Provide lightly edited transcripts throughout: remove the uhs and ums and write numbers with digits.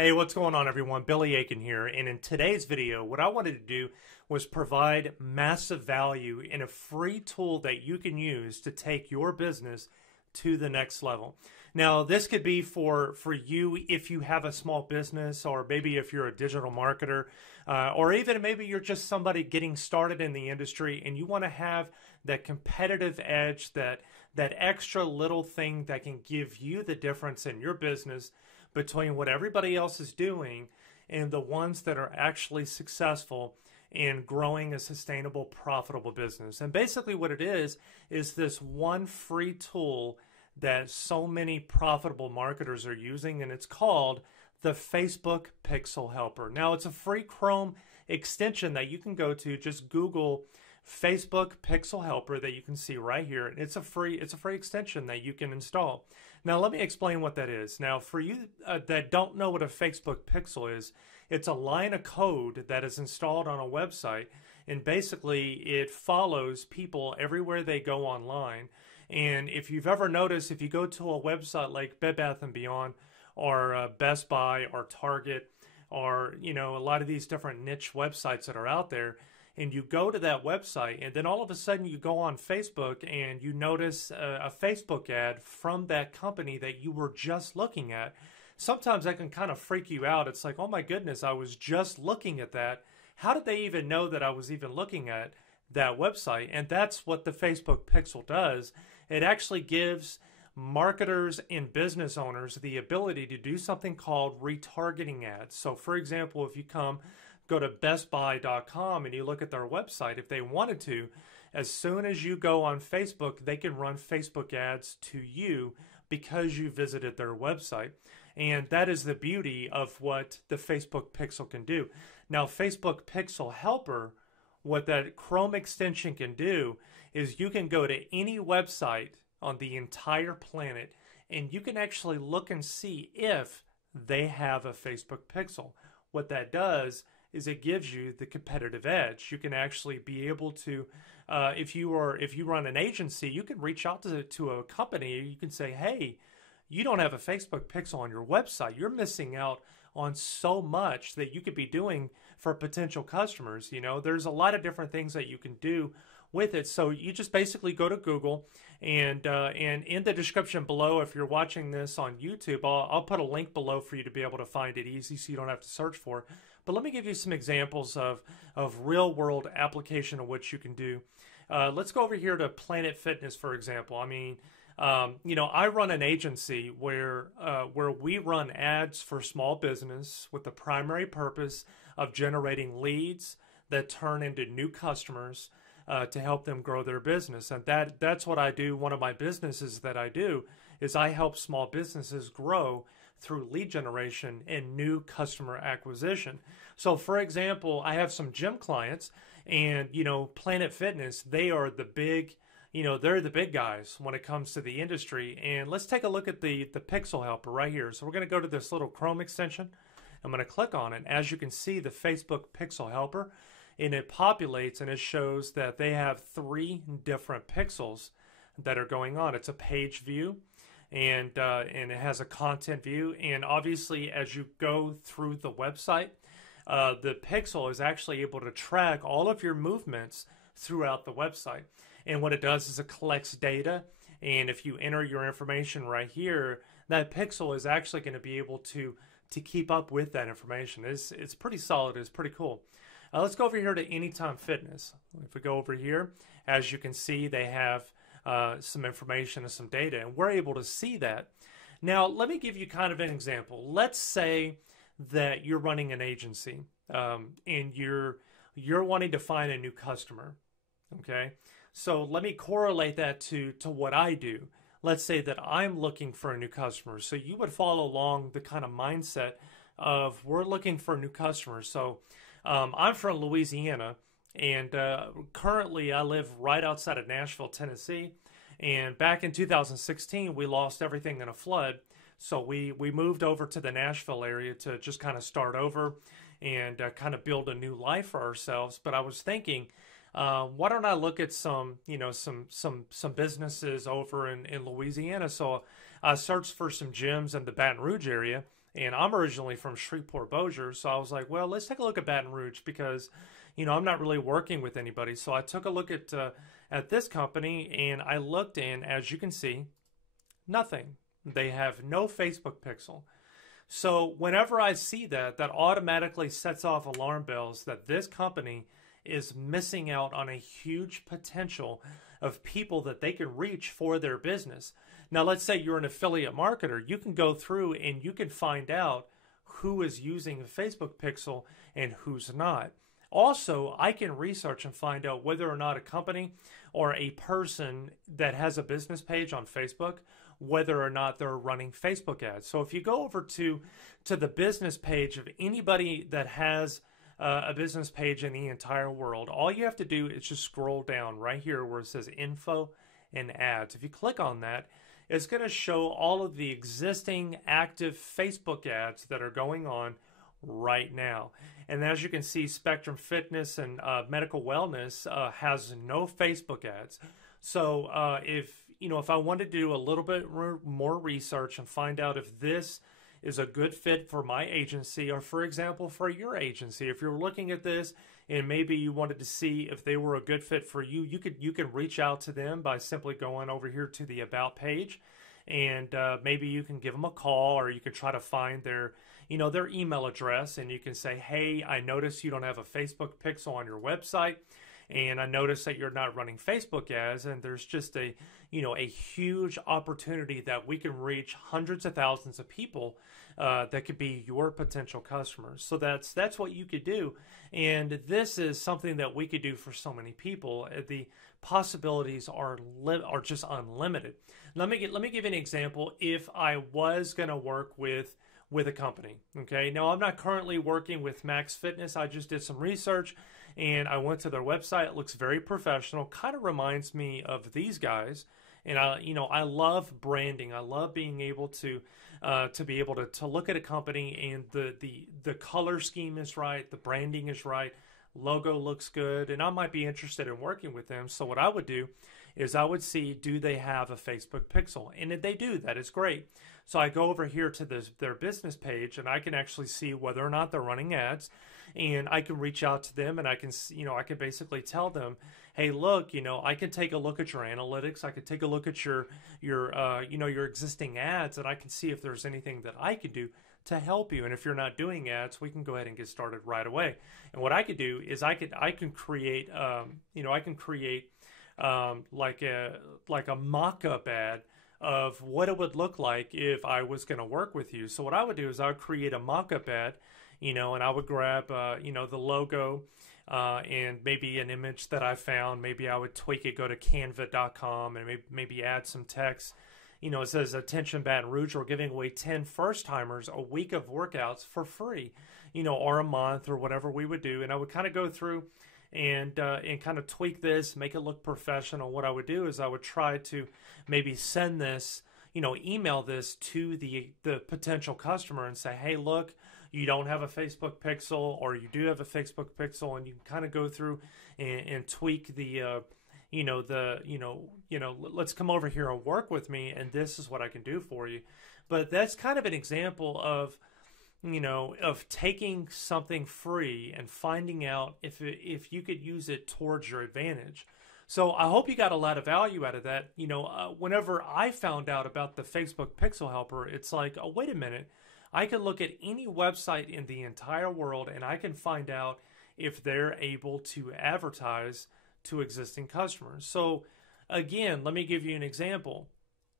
Hey, what's going on, everyone? Billy Aiken here. And in today's video, what I wanted to do was provide massive value in a free tool that you can use to take your business to the next level. Now, this could be for you if you have a small business, or maybe if you're a digital marketer, or even maybe you're just somebody getting started in the industry and you want to have that competitive edge, that extra little thing that can give you the difference in your business between what everybody else is doing and the ones that are actually successful in growing a sustainable, profitable business. And basically what it is this one free tool that so many profitable marketers are using, and it's called the Facebook Pixel Helper. Now, it's a free Chrome extension that you can go to. Just Google Facebook Pixel Helper that you can see right here. It's a free extension that you can install. Now, let me explain what that is. Now, for you that don't know what a Facebook Pixel is, it's a line of code that is installed on a website, and basically it follows people everywhere they go online. And if you've ever noticed, if you go to a website like Bed Bath & Beyond or Best Buy or Target, or a lot of these different niche websites that are out there, and you go to that website, and then all of a sudden you go on Facebook and you notice a Facebook ad from that company that you were just looking at. Sometimes that can kind of freak you out. It's like, oh my goodness, I was just looking at that. How did they even know that I was even looking at that website? And that's what the Facebook Pixel does. It actually gives marketers and business owners the ability to do something called retargeting ads. So for example, if you go to bestbuy.com and you look at their website, if they wanted to, as soon as you go on Facebook, they can run Facebook ads to you because you visited their website. And that is the beauty of what the Facebook Pixel can do. Now, Facebook Pixel Helper, what that Chrome extension can do is you can go to any website on the entire planet and you can actually look and see if they have a Facebook Pixel. What that does is it gives you the competitive edge. You can actually be able to, if you run an agency, you can reach out to a company. You can say, hey, you don't have a Facebook Pixel on your website. You're missing out on so much that you could be doing for potential customers. There's a lot of different things that you can do with it. So you just basically go to Google, and in the description below, if you're watching this on YouTube, I'll put a link below for you to be able to find it easy so you don't have to search for it. But let me give you some examples of real world application of what you can do. Let's go over here to Planet Fitness, for example. I mean, I run an agency where we run ads for small business with the primary purpose of generating leads that turn into new customers to help them grow their business. And that's what I do. One of my businesses that I do is I help small businesses grow through lead generation and new customer acquisition. So for example, I have some gym clients, and Planet Fitness, they are the big, they're the big guys when it comes to the industry. And let's take a look at the Pixel Helper right here. So we're going to go to this little Chrome extension. I'm going to click on it. As you can see, the Facebook Pixel Helper, and it populates and it shows that they have 3 different pixels that are going on. It's a page view, and it has a content view. And obviously, as you go through the website, the pixel is actually able to track all of your movements throughout the website. And what it does is it collects data, and if you enter your information right here, that pixel is actually going to be able to keep up with that information. It's pretty solid. It's pretty cool. Let's go over here to Anytime Fitness. If we go over here, as you can see, they have some information and some data, and we're able to see that. Now, let me give you kind of an example. Let's say that you're running an agency, and you're wanting to find a new customer. Okay, so let me correlate that to what I do. Let's say that I'm looking for a new customer. So you would follow along the kind of mindset of we're looking for a new customer. So I'm from Louisiana, and currently I live right outside of Nashville, Tennessee. And back in 2016, we lost everything in a flood. So we moved over to the Nashville area to just kind of start over and kind of build a new life for ourselves. But I was thinking, why don't I look at some businesses over in Louisiana? So I searched for some gyms in the Baton Rouge area, And I'm originally from Shreveport, Bossier, so I was like, well, let's take a look at Baton Rouge because, I'm not really working with anybody. So I took a look at this company, and I looked in, as you can see, nothing. They have no Facebook pixel. So whenever I see that, that automatically sets off alarm bells that this company is missing out on a huge potential of people that they can reach for their business. Now, let's say you're an affiliate marketer. You can go through and you can find out who is using a Facebook pixel and who's not. Also, I can research and find out whether or not a company or a person that has a business page on Facebook, whether or not they're running Facebook ads. So if you go over to the business page of anybody that has a business page in the entire world, all you have to do is just scroll down right here where it says info and ads. If you click on that, it's going to show all of the existing active Facebook ads that are going on right now. And as you can see, Spectrum Fitness and Medical Wellness has no Facebook ads. So if I wanted to do a little bit more research and find out if this is a good fit for my agency, or for example, for your agency, if you're looking at this and maybe you wanted to see if they were a good fit for you, you can reach out to them by simply going over here to the About page, and maybe you can give them a call, or you can try to find their email address, and you can say, hey, I noticed you don't have a Facebook pixel on your website, and I noticed that you're not running Facebook ads, and there's just a huge opportunity that we can reach hundreds of thousands of people that could be your potential customers. So that's what you could do, and this is something that we could do for so many people. The possibilities are just unlimited. Let me give you an example. If I was going to work with a company, okay, now I'm not currently working with Max Fitness. I just did some research and I went to their website. It looks very professional, kind of reminds me of these guys. And I love branding. I love being able to be able to look at a company and the color scheme is right, the branding is right, logo looks good, and I might be interested in working with them. So what I would do is I would see, do they have a Facebook pixel? And if they do, that is great. So I go over here to their business page, and I can actually see whether or not they're running ads, and I can reach out to them, and I can basically tell them, hey, look, I can take a look at your analytics. I can take a look at your existing ads, and I can see if there's anything that I can do to help you. And if you're not doing ads, we can go ahead and get started right away. And what I could do is I can create like a mock-up ad of what it would look like if I was going to work with you. So what I would do is I would create a mock-up ad, and I would grab the logo and maybe an image that I found. Maybe I would tweak it, go to canva.com, and maybe add some text. It says, attention Baton Rouge, we're giving away 10 first-timers a week of workouts for free, or a month, or whatever we would do. And I would kind of go through and kind of tweak this, make it look professional. What I would do is I would try to maybe send this, email this to the potential customer and say, hey, look, you don't have a Facebook pixel, or you do have a Facebook pixel, and you can kind of go through and tweak let's come over here and work with me, and this is what I can do for you. But that's kind of an example of taking something free and finding out if you could use it towards your advantage. So I hope you got a lot of value out of that. Whenever I found out about the Facebook Pixel Helper, it's like, oh, wait a minute. I can look at any website in the entire world, and I can find out if they're able to advertise to existing customers. So again, let me give you an example.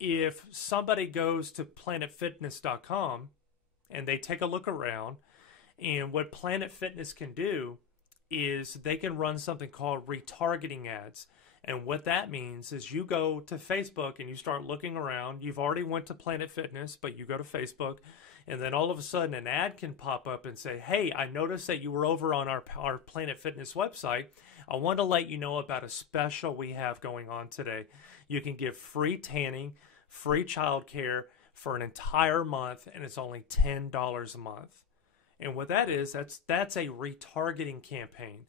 If somebody goes to planetfitness.com and they take a look around, and what Planet Fitness can do is they can run something called retargeting ads. And what that means is you go to Facebook and you start looking around. You've already went to Planet Fitness, but you go to Facebook, and then all of a sudden an ad can pop up and say, hey, I noticed that you were over on our Planet Fitness website. I want to let you know about a special we have going on today. You can get free tanning, free childcare for an entire month, and it's only $10 a month. And what that is, that's a retargeting campaign.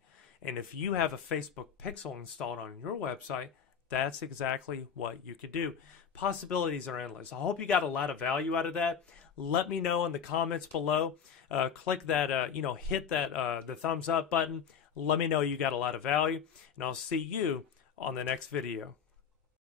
And if you have a Facebook pixel installed on your website, that's exactly what you could do. Possibilities are endless. I hope you got a lot of value out of that. Let me know in the comments below. Click that, hit that the thumbs up button. Let me know you got a lot of value, and I'll see you on the next video.